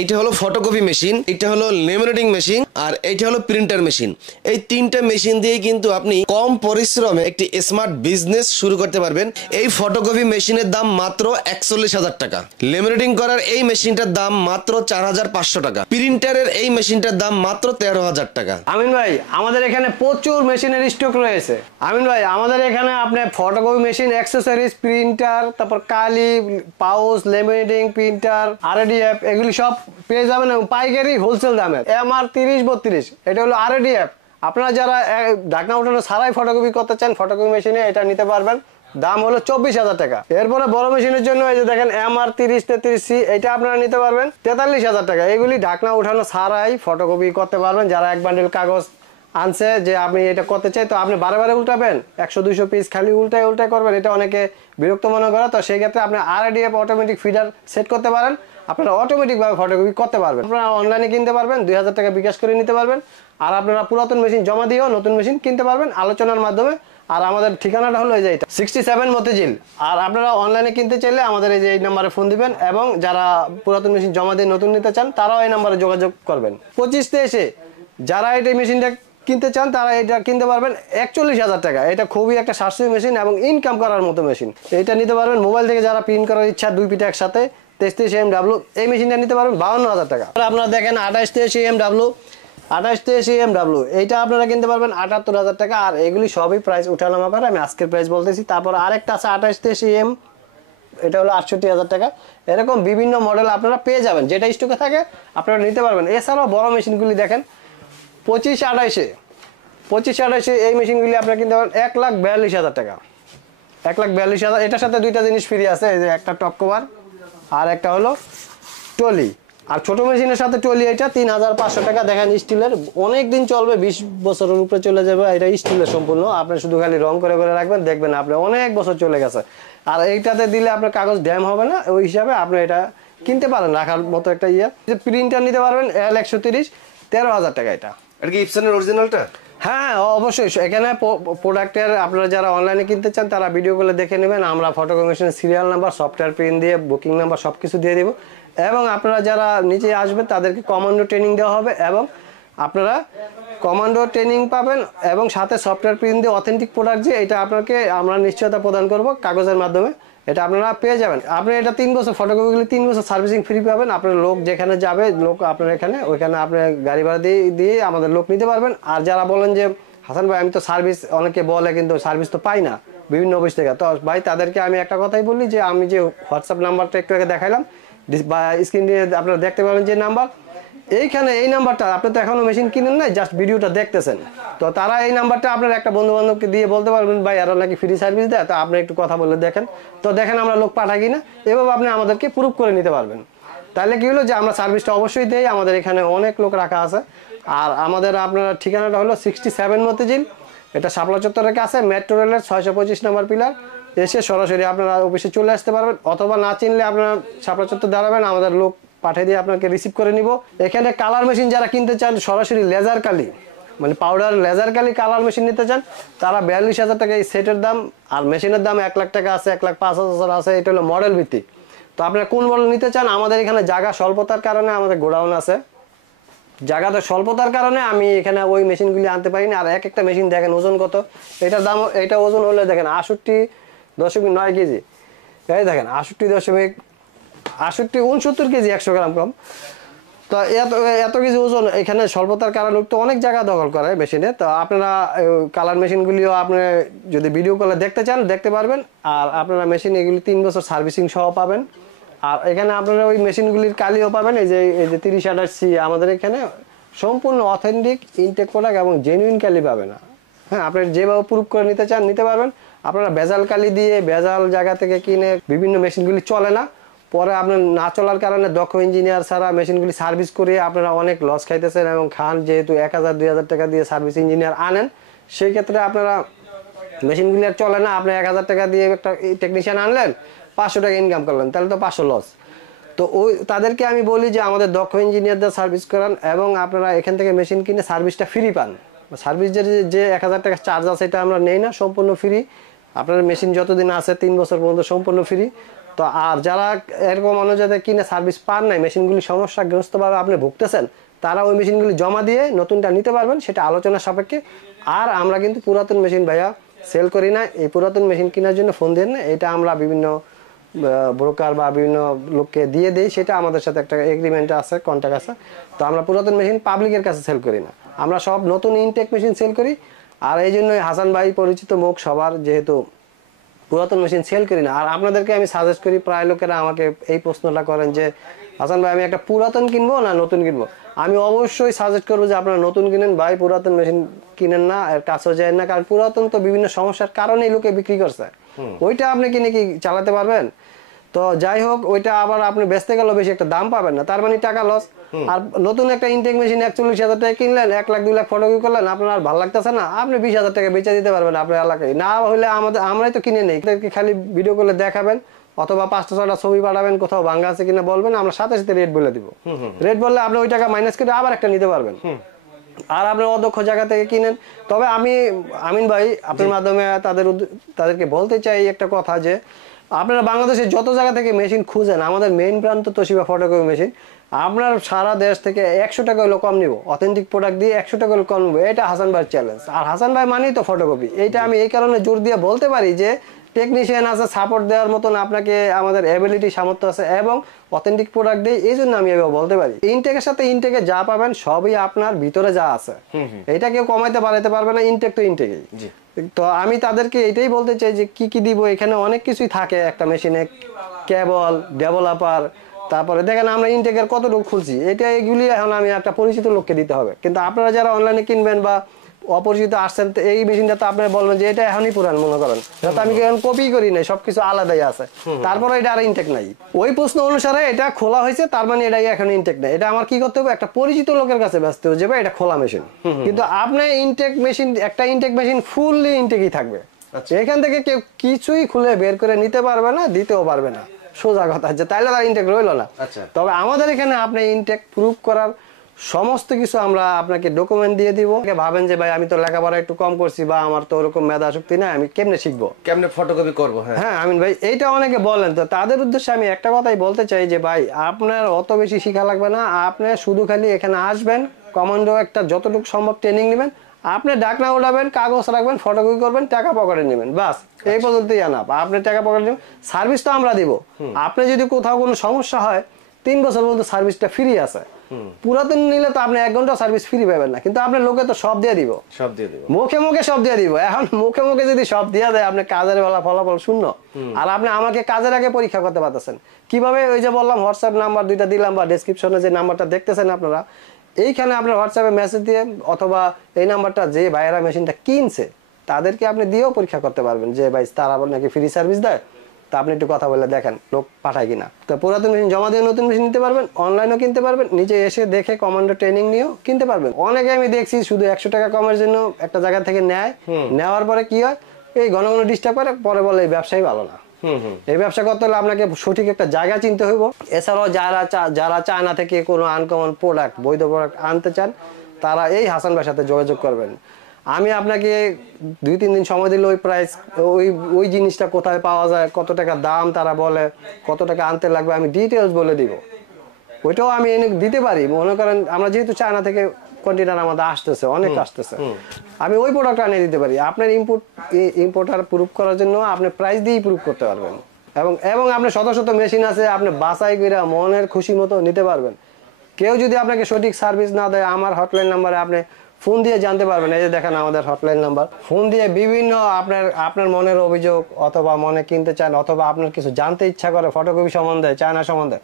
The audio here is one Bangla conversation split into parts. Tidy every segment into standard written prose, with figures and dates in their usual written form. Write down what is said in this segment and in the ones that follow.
এইটা হলো ফটোকপি মেশিন, এটা হলো লেমিনেটিং মেশিন, আর এইটা হলো প্রিন্টার মেশিন। এই তিনটা মেশিন দিয়ে কিন্তু আপনি কম পরিশ্রমে একটি স্মার্ট বিজনেস শুরু করতে পারবেন। এই ফটোকপি মেশিনের দাম মাত্র 41,000 টাকা, লেমিনেটিং করার এই মেশিনটার দাম মাত্র 4,500 টাকা, প্রিন্টারের এই মেশিনটার দাম মাত্র 13,000 টাকা। আমিন ভাই, আমাদের এখানে প্রচুর মেশিনের স্টক রয়েছে। আমিন ভাই, আমাদের এখানে আপনি ফটোকপি মেশিন, অ্যাক্সেসরিজ, প্রিন্টার, তারপর কালি, পাউচ, লেমিনেটিং, প্রিন্টার, আরএডিএফ এগুলি সব পেয়ে যাবেন এবং পাইকারি হোলসেল দামে। MR 3032 এটা হলো আরএডিএফ। আপনারা যারা ঢাকনা উঠানো ছাড়াই ফটোকপি করতে চান, ফটোকপি মেশিনে এটা নিতে পারবেন। দাম হলো 24,000 টাকা। এরপরে বড় মেশিনের জন্য এই যে দেখেন MR 3033C, এটা আপনারা নিতে পারবেন 43,000 টাকা। এগুলি ঢাকনা উঠানো ছাড়াই ফটোকপি করতে পারবেন। যারা এক বান্ডিল কাগজ আনছে যে আপনি এটা করতে চাই, তো আপনি বারে বারে উল্টাবেন, 100-200 পিস খালি উল্টাই করবেন, এটা অনেকে বিরক্ত মনে করে। তো সেই ক্ষেত্রে আপনি আরএডিএফ অটোমেটিক ফিডার সেট করতে পারেন, আপনারা অটোমেটিকভাবে ফটোকপি করতে পারবেন। আপনারা অনলাইনে কিনতে পারবেন, 2,000 টাকা বিকাশ করে নিতে পারবেন। আর আপনারা পুরাতন মেশিন জমা দিয়েও নতুন মেশিন কিনতে পারবেন আলোচনার মাধ্যমে। আর আমাদের ঠিকানাটা হলো এই যে এটা 67 মতিঝিল। আর আপনারা অনলাইনে কিনতে চাইলে আমাদের এই যে এই নাম্বারে ফোন দিবেন, এবং যারা পুরাতন মেশিন জমা দিয়ে নতুন নিতে চান তারাও এই নাম্বারে যোগাযোগ করবেন। 25-23 যারা এই মেশিনটা কিনতে চান তারা এটা কিনতে পারবেন 41,000 টাকা। এটা খুবই একটা সাশ্রয়ী মেশিন এবং ইনকাম করার মতো মেশিন। এটা নিতে পারবেন মোবাইল থেকে। যারা প্রিন্ট করার ইচ্ছা 2 পিঠে একসাথে 23 MW, এই মেশিনটা নিতে পারবেন 52,000 টাকা। আপনারা দেখেন 28 MW, এইটা আপনারা কিনতে পারবেন 78,000 টাকা। আর এগুলি সবই প্রাইস উঠানামা করে, আমি আজকের প্রাইস বলতেছি। তারপর আরেকটা আছে 28 এটা হলো 68,000 টাকা। এরকম বিভিন্ন মডেল আপনারা পেয়ে যাবেন, যেটা স্টকে থাকে আপনারা নিতে পারবেন। এছাড়াও বড় মেশিনগুলি দেখেন 25-28 এই মেশিনগুলি আপনারা কিনতে পারেন 1,42,000 টাকা। 1,42,000। এটার সাথে দুইটা জিনিস ফ্রি আছে, এই যে একটা টপ কভার আর একটা হলো টলি। আর ছোট মেশিনের সাথে টলি এটা 3,500 টাকা। দেখেন স্টিলের, অনেক দিন চলবে, 20 বছরের উপরে চলে যাবে। এটা স্টিলের সম্পূর্ণ, আপনি শুধু খালি রং করে রাখবেন, দেখবেন আপনি অনেক বছর চলে গেছে। আর এইটাতে দিলে আপনার কাগজ ড্যাম হবে না, ওই হিসাবে আপনি এটা কিনতে পারেন রাখার মতো একটা ইয়ে। প্রিন্টার নিতে পারবেন L130, 13,000 টাকা। এটা কি ইপসনের অরিজিনালটা? হ্যাঁ অবশ্যই। এখানে প্রোডাক্টের আপনারা যারা অনলাইনে কিনতে চান তারা ভিডিও করে দেখে নেবেন। আমরা ফটোকপি মেশিনের সিরিয়াল নাম্বার, সফটওয়্যার প্রিন্ট দিয়ে, বুকিং নাম্বার সব কিছু দিয়ে দেবো। এবং আপনারা যারা নিচে আসবেন তাদেরকে কমান্ডো ট্রেনিং দেওয়া হবে, এবং আপনারা কমান্ডো ট্রেনিং পাবেন, এবং সাথে সফটওয়্যার প্রিন্ট দিয়ে অথেন্টিক প্রোডাক্ট, যে এটা আপনাকে আমরা নিশ্চয়তা প্রদান করব কাগজের মাধ্যমে, এটা আপনারা পেয়ে যাবেন। আপনি এটা 3 বছর, ফটোকপিগুলি 3 বছর সার্ভিসিং ফ্রি পাবেন। আপনার লোক যেখানে যাবে, লোক আপনার এখানে, ওইখানে আপনি গাড়ি ভাড়া দিয়ে আমাদের লোক নিতে পারবেন। আর যারা বলেন যে হাসান ভাই আমি তো সার্ভিস, অনেকে বলে কিন্তু সার্ভিস তো পাই না বিভিন্ন অফিস থেকে, তো ভাই তাদেরকে আমি একটা কথাই বলি যে আমি যে হোয়াটসঅ্যাপ নাম্বারটা একটু আগে দেখাইলাম বা স্ক্রিন দিয়ে আপনারা দেখতে পাবেন যে নাম্বার, এইখানে এই নাম্বারটা, আপনি তো এখনো মেশিন কিনেন না, জাস্ট ভিডিওটা দেখতেছেন, তো তারা এই নাম্বারটা আপনার একটা বন্ধু বান্ধবকে দিয়ে বলতে পারবেন ভাই এরা নাকি ফ্রি সার্ভিস দেয়, তো আপনি একটু কথা বলে দেখেন, তো দেখেন আমরা লোক পাঠাই কিনা, এভাবে আপনি আমাদেরকে প্রুফ করে নিতে পারবেন। তাহলে কি হলো যে আমরা সার্ভিসটা অবশ্যই দেই, আমাদের এখানে অনেক লোক রাখা আছে। আর আমাদের আপনার ঠিকানাটা হলো 67 মতিঝিল, এটা শাপলা চত্বরের কাছে, মেট্রো রেলের 625 নম্বর পিলার। এসে সরাসরি আপনারা অফিসে চলে আসতে পারবেন, অথবা না চিনলে আপনারা শাপলা চত্বর দাঁড়াবেন, আমাদের লোক পাঠিয়ে দিয়ে আপনাকে রিসিভ করে নিব। এখানে কালার মেশিন যারা কিনতে চান, সরাসরি লেজার কালি মানে পাউডার লেজার কালি কালার মেশিন নিতে চান, তারা 42,000 টাকা এই সেটের দাম। আর মেশিনের দাম 1 লাখ টাকা আছে, 1,05,000 আছে, এটা হলো মডেল ভিত্তিক। তো আপনারা কোন মডেল নিতে চান, আমাদের এখানে জায়গা স্বল্পতার কারণে, আমাদের গোডাউন আছে, জায়গাটা স্বল্পতার কারণে আমি এখানে ওই মেশিনগুলি আনতে পারিনি। আর একটা মেশিন দেখেন ওজন কত, এটার দাম, এটা ওজন হলে দেখেন 68.9 কেজি, এই দেখেন 68 কেজি, 100 গ্রাম কম। তো এত কেজি ওজন, এখানে স্বল্পতার কারণে তো অনেক জায়গা দখল করে মেশিনে। তো আপনারা কালার মেশিনগুলিও আপনি যদি ভিডিও কলে দেখতে চান দেখতে পারবেন। আর আপনারা মেশিন এগুলি 3 বছর সার্ভিসিং সহ পাবেন। আর এখানে আপনারা ওই মেশিনগুলির কালিও পাবেন, এই যে 3028C আমাদের এখানে সম্পূর্ণ অথেন্টিক ইনটেক প্রোডাক্ট এবং জেনুইন কালি পাবেন। হ্যাঁ, আপনারা যেভাবে প্রুফ করে নিতে চান নিতে পারবেন। আপনারা ভেজাল কালি দিয়ে ভেজাল জায়গা থেকে কিনে বিভিন্ন মেশিনগুলি চলে না, পরে আপনার না চলার কারণে দক্ষ ইঞ্জিনিয়ার ছাড়া মেশিনগুলি সার্ভিস করিয়ে আপনারা অনেক লস খাইতেছেন এবং খান। যেহেতু 1,000-2,000 টাকা দিয়ে সার্ভিস ইঞ্জিনিয়ার আনেন, সেই ক্ষেত্রে আপনারা মেশিনগুলি আর চলে না। আপনি 1,000 টাকা দিয়ে একটা টেকনিশিয়ান আনলেন, 500 টাকা ইনকাম করলেন, তাহলে তো 500 লস। তো ওই তাদেরকে আমি বলি যে আমাদের দক্ষ ইঞ্জিনিয়ারদের সার্ভিস করান, এবং আপনারা এখান থেকে মেশিন কিনে সার্ভিসটা ফ্রি পান। সার্ভিস যে 1,000 টাকা চার্জ আছে এটা আমরা নেই না, সম্পূর্ণ ফ্রি। আপনার মেশিন যতদিন আছে 3 বছর পর্যন্ত সম্পূর্ণ ফ্রি। তো আর যারা এরকম অনুযায়ী কিনে সার্ভিস পান নাই, মেশিনগুলি সমস্যাগ্রস্তভাবে আপনি ভুগতেছেন, তারা ওই মেশিনগুলি জমা দিয়ে নতুনটা নিতে পারবেন, সেটা আলোচনা সাপেক্ষে। আর আমরা কিন্তু পুরাতন মেশিন ভাইয়া সেল করি না। এই পুরাতন মেশিন কেনার জন্য ফোন দেন না, এটা আমরা বিভিন্ন ব্রোকার বা বিভিন্ন লোককে দিয়ে দেই, সেটা আমাদের সাথে একটা এগ্রিমেন্ট আছে, কন্ট্যাক্ট আছে। তো আমরা পুরাতন মেশিন পাবলিকের কাছে সেল করি না, আমরা সব নতুন ইনটেক মেশিন সেল করি। আর এই জন্যই হাসান ভাই পরিচিত মুখ সবার, যেহেতু পুরাতন মেশিন সেল করি না। আর আপনাদেরকে আমি সাজেস্ট করি, প্রায় লোকেরা আমাকে এই প্রশ্নটা করেন যে হাসান ভাই আমি একটা পুরাতন কিনবো না নতুন কিনবো। আমি অবশ্যই সাজেস্ট করবো যে আপনারা নতুন কিনেন ভাই, পুরাতন মেশিন কিনেন না, এর কাছেও যায় না। কারণ পুরাতন তো বিভিন্ন সমস্যার কারণেই লোকে বিক্রি করছে, ওইটা আপনি কিনে কি চালাতে পারবেন? তো যাই হোক, ওইটা আবার আপনি বেচতে গেলেও বেশি একটা দাম পাবেন না, তার মানে টাকা লস। আর নতুন একটা ইনটেক মেশিন 41,000 টাকা কিনলেন, 1 লাখ 2 লাখ ফটোকপি করলেন, আপনার আর ভালো লাগতেছে না, আপনি 20,000 টাকা বেচে দিতে পারবেন আপনার এলাকায়। না হলে আমরাই তো কিনে নেই, খালি ভিডিও করলে দেখাবেন অথবা 5টা-6টা ছবি পাঠাবেন, কোথাও ভাঙ্গা আছে কিনা বলবেন, আমরা সাথে সাথে রেট বলে দিব। রেট বললে আপনি ওই টাকা মাইনাস করে আবার একটা নিতে পারবেন। আর আপনি অদক্ষ জায়গা থেকে কিনেন। তবে আমি আমিন ভাই আপনার মাধ্যমে তাদেরকে বলতে চাই একটা কথা, যে আপনারা বাংলাদেশে যত জায়গা থেকে মেশিন খুঁজেন, আমাদের মেইন প্রান্ত তোশিবা ফটোকপি মেশিন, আপনার সারা দেশ থেকে 100 টাকা হলো কম নিব, অথেন্টিক প্রোডাক্ট দিয়ে 100 টাকা হলো কম নিব। এটা হাসান ভাইয়ের চ্যালেঞ্জ। আর হাসান ভাই মানেই তো ফটোকপি। এইটা আমি এই কারণে জোর দিয়ে বলতে পারি যে টেকনিশিয়ান আছে, সাপোর্ট দেওয়ার মতন আপনাকে আমাদের অ্যাবিলিটি সামর্থ্য আছে, এবং অথেন্টিক প্রোডাক্ট দিয়ে, এই জন্য আমি এভাবে বলতে পারি। ইনটেকের সাথে ইনটেকে যা পাবেন সবই আপনার ভিতরে যা আছে, এটা কেউ কমাইতে বাড়াইতে পারবে না। ইনটেক তো ইনটেকই। তো আমি তাদেরকে এটাই বলতে চাই যে কি কি দিব, এখানে অনেক কিছুই থাকে একটা মেশিনে, কেবল, ডেভেলপার, তারপরে দেখেন আমরা ইনটেকের কতটুকু খুলছি, এটা এগুলি এখন আমি একটা পরিচিত লোককে দিতে হবে। কিন্তু আপনারা যারা অনলাইনে কিনবেন বা অপরিচিত আসছেন, এই মেশিনটা তো আপনারা বলবেন যে এটা এখনই পুরান মনে করেন, যাতে আমি কপি করি নাই, সবকিছু আলাদাই আছে, তারপরে এটা আর ইনটেক নাই। ওই প্রশ্ন অনুসারে এটা খোলা হয়েছে, তার মানে এটাই এখন ইনটেক নাই। এটা আমার কি করতে হবে, একটা পরিচিত লোকের কাছে ব্যস্ত হয়ে যাবে, এটা খোলা মেশিন। কিন্তু আপনার ইনটেক মেশিন, একটা ইনটেক মেশিন ফুললি ইনটেকই থাকবে, এখান থেকে কেউ কিছুই খুলে বের করে নিতে পারবে না, দিতেও পারবে না, সোজা কথা। যে তাইলে তার ইনটেক রইল না। তবে আমাদের এখানে আপনি ইনটেক প্রুফ করার সমস্ত কিছু আমরা আপনাকে ডকুমেন্ট দিয়ে দিব। ভাবেন যে ভাই আমি তো লেখাপড়া একটু কম করছি, বা আমার তো ওরকম মেধা শক্তি নাই, আমি কেমনে শিখবো, কেমনে ফটোকপি করবো? হ্যাঁ আমিন ভাই, এইটা অনেকে বলেন। তো তাদের উদ্দেশ্যে আমি একটা কথাই বলতে চাই যে ভাই আপনার অত বেশি শিখা লাগবে না, আপনি শুধু খালি এখানে আসবেন, কমান্ডো একটা যতটুকু সম্ভব ট্রেনিং নেবেন, আপনি ডাকনা উঠাবেন, কাগজ রাখবেন, ফটোকপি করবেন, টাকা পকেটে নেবেন, বাস এই পর্যন্তই আনাপ। আপনি টাকা পকেটে নেবেন, সার্ভিস তো আমরা দিব। আপনি যদি কোথাও কোনো সমস্যা হয় 3 বছর পর্যন্ত সার্ভিসটা ফ্রি আছে। পুরাতন নিলে তো আপনি 1 ঘন্টা সার্ভিস ফ্রি পাবেন না, কিন্তু আপনার লোকে তো সব দিয়ে দিব, মুখে মুখে সব দিয়ে দিব। এখন মুখে মুখে যদি সব দিয়ে দেয়, আপনি কাজের বেলা ফলাফল শূন্য। আর আপনি আমাকে কাজের আগে পরীক্ষা করতে পারতেছেন কিভাবে? ওই যে বললাম হোয়াটসঅ্যাপ নাম্বার 2টা দিলাম, বা ডেসক্রিপশনে যে নাম্বারটা দেখতেছেন আপনারা, এইখানে আপনার হোয়াটসঅ্যাপে মেসেজ দিয়ে, অথবা এই নাম্বারটা যে ভাইয়েরা মেশিনটা কিনছে তাদেরকে আপনি দিয়েও পরীক্ষা করতে পারবেন যে ভাই তারা নাকি ফ্রি সার্ভিস দেয়, তা আপনি একটু কথা বলে দেখেন লোক পাঠায় কিনা। তো পুরাতন মেশিন জমা দিয়ে নতুন মেশিন নিতে পারবেন, অনলাইনেও কিনতে পারবেন, নিজে এসে দেখে কমান্ডো ট্রেনিং নিয়েও কিনতে পারবেন। অনেকে আমি দেখছি শুধু 100 টাকা কমের জন্য একটা জায়গা থেকে নেয়, নেওয়ার পরে কি হয়, এই ঘন ঘন ডিস্টার্ব করে, পরে বলে এই ব্যবসাই ভালো না। এই ব্যবসা করতে হলে আপনাকে সঠিক একটা জায়গা চিনতে হইব। এছাড়াও যারা চায়না থেকে কোনো আনকমন প্রোডাক্ট, বৈধ প্রোডাক্ট আনতে চান, তারা এই হাসান ভাইয়ের সাথে যোগাযোগ করবেন। আমি আপনাকে 2-3 দিন সময় দিলে ওই প্রাইস, ওই জিনিসটা কোথায় পাওয়া যায়, কত টাকা দাম তারা বলে, কত টাকা আনতে লাগবে, আমি ডিটেলস বলে দিব। ওইটাও আমি এনে দিতে পারি। মনে করেন আমরা যেহেতু চায়না থেকে কন্টেনার আমাদের আসতেছে, অনেক আসতেছে, আমি ওই প্রোডাক্ট আনিয়ে দিতে পারি। আপনার ইম্পোর্টার প্রুফ করার জন্য আপনি প্রাইস দিয়েই প্রুফ করতে পারবেন, এবং আপনার শত শত মেশিন আছে, আপনি বাছাই করে মনের খুশি মতো নিতে পারবেন। কেউ যদি আপনাকে সঠিক সার্ভিস না দেয়, আমার হটলাইন নাম্বারে আপনি ফোন দিয়ে জানতে পারবেন। এই যে দেখেন আমাদের হটলাইন নাম্বার, ফোন দিয়ে বিভিন্ন আপনার মনের অভিযোগ, অথবা মনে কিনতে চান, অথবা আপনার কিছু জানতে ইচ্ছা করে ফটোকপি সম্বন্ধে, চায়না সম্বন্ধে,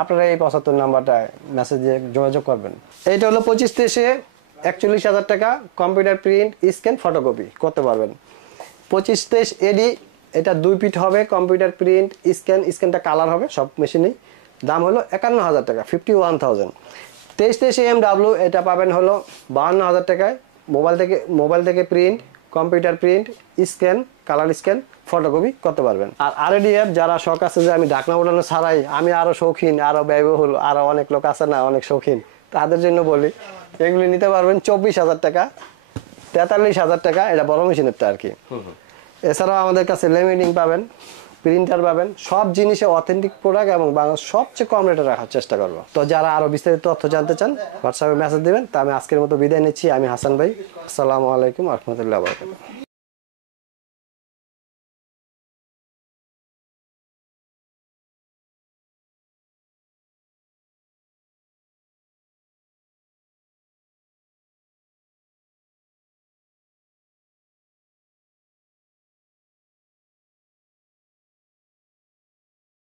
আপনারা এই 75 নাম্বারটায় মেসেজ দিয়ে যোগাযোগ করবেন। এইটা হলো 25-41,000 টাকা, কম্পিউটার প্রিন্ট, স্ক্যান, ফটোকপি করতে পারবেন। 25 এডি, এটা 2 ফিট হবে, কম্পিউটার প্রিন্ট, স্ক্যানটা কালার হবে সব মেশিনেই। দাম হলো 51,000 টাকা, 51,000। 23 AMW, এটা পাবেন হলো 52,000 টাকায়। মোবাইল থেকে print, computer print, scan, colour scan, photocopy করতে পারবেন। আর RDF যারা শখ আছে যে আমি ঢাকনা উঠানো ছাড়াই আমি আরো শৌখিন, আরো ব্যয়বহুল, আরো অনেক লোক আছে না অনেক শৌখিন, তাদের জন্য বলি এগুলি নিতে পারবেন 24,000 টাকা, 43,000 টাকা, এটা বড় মেশিনেরটা আর কি। এছাড়াও আমাদের কাছে লেমিনেটিং পাবেন, প্রিন্টার পাবেন, সব জিনিসে অথেন্টিক প্রোডাক্ট এবং বাংলাদেশ সবচেয়ে কম রেটে রাখার চেষ্টা করবো। তো যারা আরো বিস্তারিত তথ্য জানতে চান হোয়াটসঅ্যাপে মেসেজ দিবেন। তা আমি আজকের মতো বিদায় নিচ্ছি। আমি হাসান ভাই, আসসালামু আলাইকুম রহমতুল্লাহ।